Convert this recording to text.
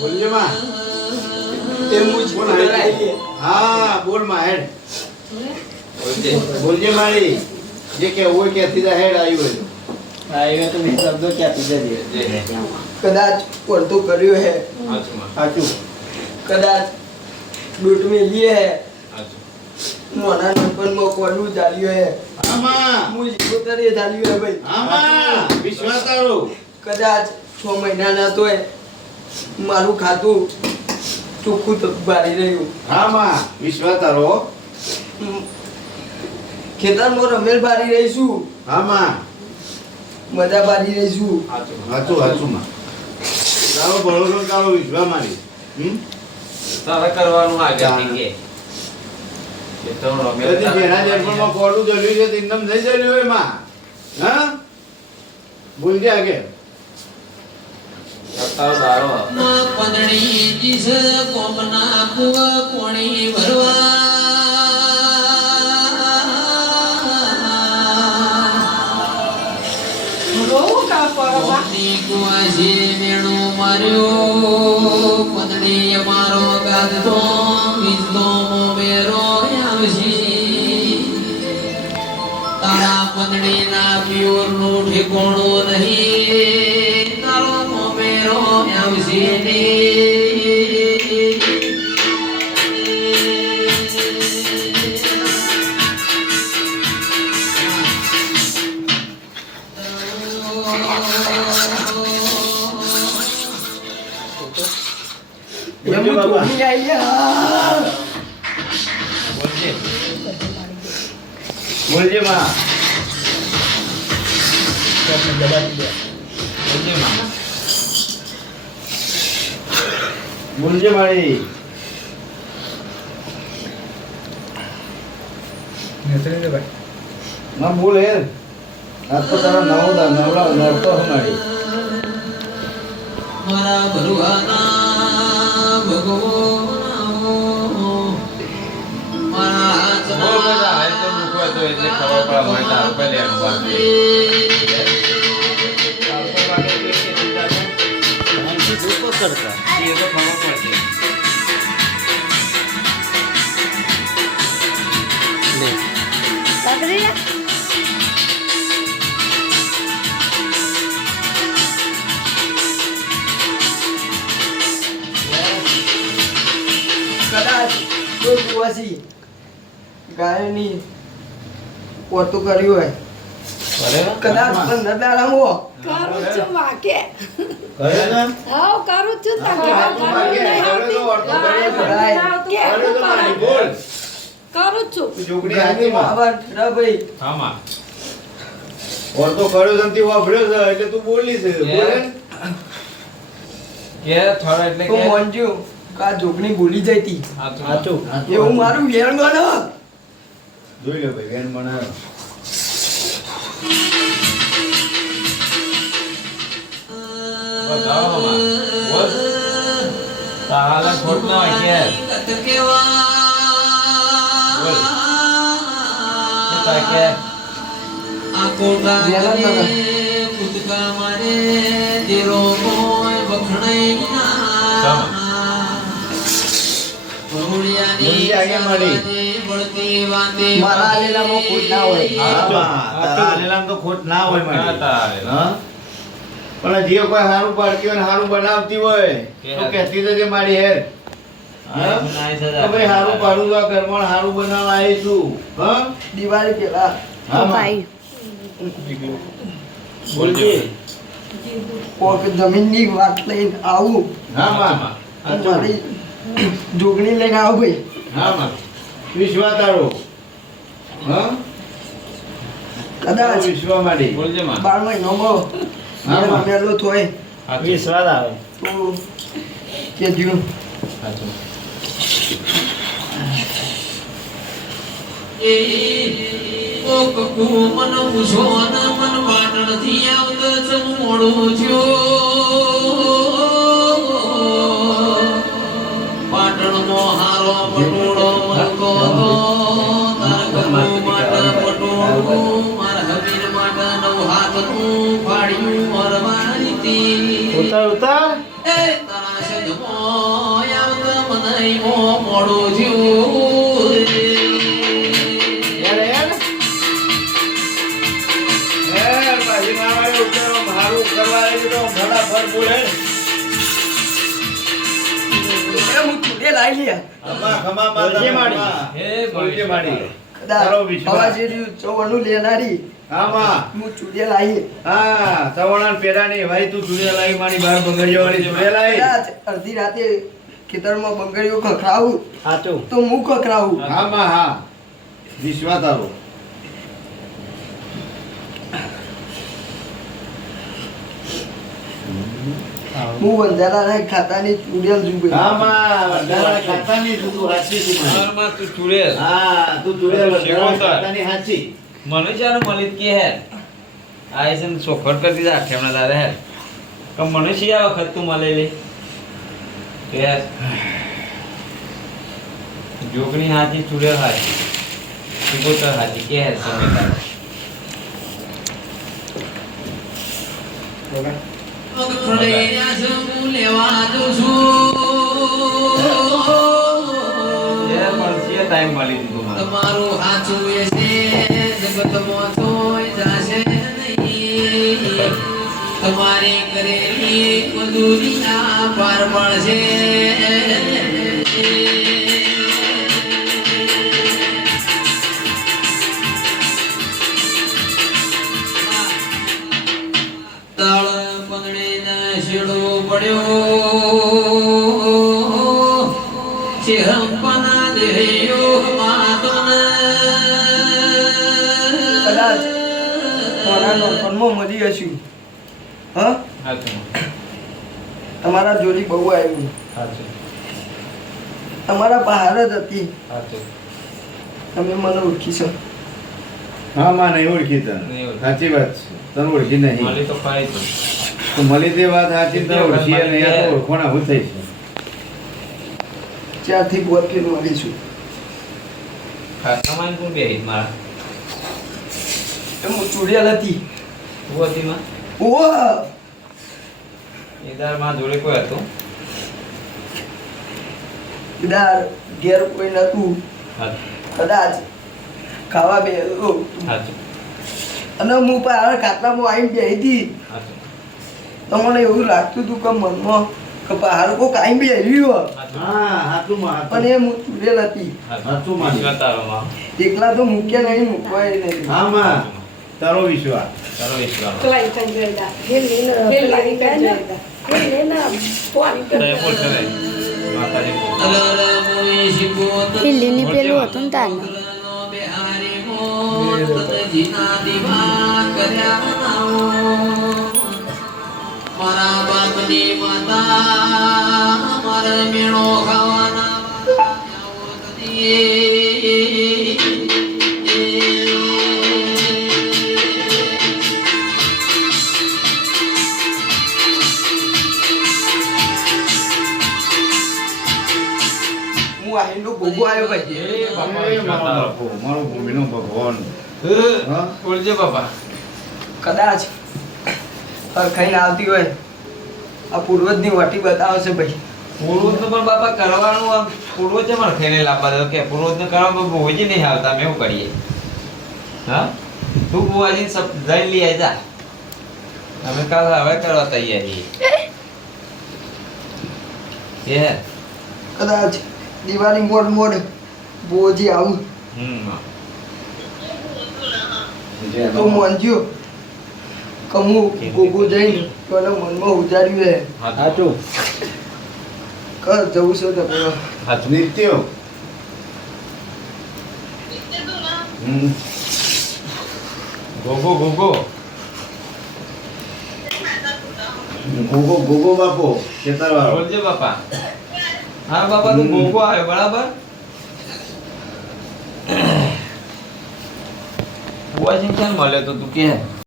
બોલજો માં એમ જ તો મેં શબ્દો હે. સાચું કદાચ લૂંટ ચાલ્યું હે. આમાં. હું ચાલ્યું ભાઈ. આમાં. વિશ્વાસ કરો. કદાચ છ મહિનાના તોય મારું ખાતું ચોખ્ખું તો ભારી રહ્યું. માં વિશ્વાસ તારો. ખેતરમાં રમેલ બારી રહીશું. હા માં. બધા બારી રહીશું. હાચું હાચું માં. તારો ભરોસો તારો વિશ્વાસ મારી. હમ? તારે કરવાનું આગળ કે. કોડું જલ્યું છે એકદમ નહીં જલ્યું હોય હા? બોલજે આગે તારો દારો પદણી જીસ કોમના કુવ કોણી ભરવા. માર્યો. પદણી મારો ગાધતો વિજનો મોમેરો આવશી. તારા પંદડી ના પ્યોરનું ઠેકોણું નહીં. બોલજે માં બોલજે મારી ના બોલ. હે આજ તો તારા નવો નવડા નડતો મારા મારા ખબર પડે મને તારું પહેલે અનુભવ છે. એ તો ખબર પડશે કદાચ કોઈ કુવાસી ગાયની પોતું કર્યું હોય. કદાચ પંદર દાડામાં કરું છું વાકે. કરે કરું છું હા, તું. કરે તો તો. તો બોલ છું. તું ભાઈ. હા માં. ઓર તો કર્યો વાપર્યો છે એટલે તું બોલી છે. બોલે. કે થોડો એટલે તો કે મોંજ્યું કા જોગણી ભૂલી જતી સાચું એવું મારું વેણ ગણો. જોઈ લો ભાઈ વેન બનાવ્યો તારા ખોટ ન હોય કે કેવા કે આ કોટા વેલા કરે, તમે. કૂદકા મારે દેરો મોય મારી. આલેલામાં ખોટ ના હોય. તારા આલેલામાં તો ખોટ ના હોય પણ જે કોઈ સારું પાડતી હોય સારું બનાવતી હોય તો કહેતી તો જે મારી હેર. ભાઈ સારું પાડું તો આ ઘરમાં સારું બનાવવા આવી છું. હા? દિવાળી પેલા. જમીનની બોલજે. કોક જમીનની વાત લઈને આવું. હા મારી જોગણી લઈને આવું ભાઈ. હા માં વિશ્વા તારો હા? કદાચ. વિશ્વા માંડી બોલજે માં બાર મહિનામાં હા, માં. રમેલો થોય વિશ્વાસ આવે તો કે જ્યું સાચું. એ કોક કુ મન પૂછો ન મન પાટણથી આવત ચમ મોડું થયો. તારો પટોળો મલકો હતો તાર કરવું માટે પટોળું માર નવ હાથ તું ફાડ્યું મરવાની તી મને મો મોડો જીવ કરવા આવી તો ભડા ફર બોલે. એ હું ચૂડે લ્યા અડધી રાતે ખેતરમાં બંગડીઓ ખખડાવું સાચું. તો હું ખખડાવું. હા, હા. વિશ્વાસ તારો. હું બંધારાના ખાતાની ચૂડેલ છું ભાઈ. હા, માં. વધારા ખાતાની તું તું હાચી છે હા માં તું ચૂડેલ હા, તું વધારા શિવોતર. ખાતાની હાચી. મનુષ્યનું મલિત કે હે આ છે સોખર કરી જા ખેમણા દાદા હે કે મનુષ્ય આ વખત તું મળેલી યાર જોગણી હાથી ચૂડેલ હાથી સિકોતર હાથી કે હે સમય તારે તમારું હાચું એ છે જગતમાં જોઈ જાશે નહીં તમારે કરેલી મજૂરીના પાર મળશે કદાચ મારા નોકરમાં મળી હશું હા? તમારા જોડી બહુ આવ્યું. તમારા બહાર જ હતી. તમે મને ઓળખી છો. હા, માં, નહીં ઓળખી તને. સાચી વાત છે. તને ઓળખી નહીં. મળી તો મળી તે વાત સાચી તને ઓળખી મળી નહીં, છે? ઓળખોણા હું થઈ છે ત્યારથી બોરફીર મળીશું ખાતામાં કોણ બેહી મારા એમ હું ચૂડેલ હતી તું હતી માં. માં જોડે કોઈ હતો? કદાચ ઘેર કોઈ નતું. કદાચ ખાવા બે અને હું પાછળ ખાટલામાં આવીને બેહી હતી. તો મને એવું લાગતું હતું કે મનમાં કે પહાડ કોક આવીને બેહી હોય હા. હાચું માં, પણ એ હું ચૂડેલ હતી એકલા તો મૂક્યા નહીં મૂકવાય નહીં. હા માં. તારો વિશ્વાસ. તારો વિશ્વાસ. જોઈતા. પેલા પાણી બોલ કરે. માતાજી હતું ને તાનું મારા બાપની માતા મારા મેણો ખાવાના હું આવ્યો ભાઈ એ બાપા મારો તારો. બાપુ, મારો ભૂમિનો ભગવાન. બોલજે બાપા. કદાચ ખાઈને આવતી હોય આ પૂર્વજની વટી બતાવશે ભાઈ. પૂર્વજનું પણ બાપા કરવાનું આમ પૂર્વજ પણ ખાઈને લાવવા કે પૂર્વજનું કરવા ભોજી નહીં આવતા અમે એવું કરીએ. હા? તું બુવાજી સબ જઈ લઈ આવી જા અમે કાલ હવે કરવા તૈયારી એ કદાચ દિવાળી મોડ મોડ બોજી આવું. તો મોનજો કમુ ગોગો જઈને તો એના મનમાં ઉજાર્યું હે. સાચું કર જવું છે તો હાચું. નિત્યો. હમ. ગોગો ગોગો. ગોગો ગોગો બાપો ખેતરવાળો. બોલજે બાપા. હા બાપા તું ગોગો આવ્યો બરાબર? ક્યાં મળ્યો તો તું કે?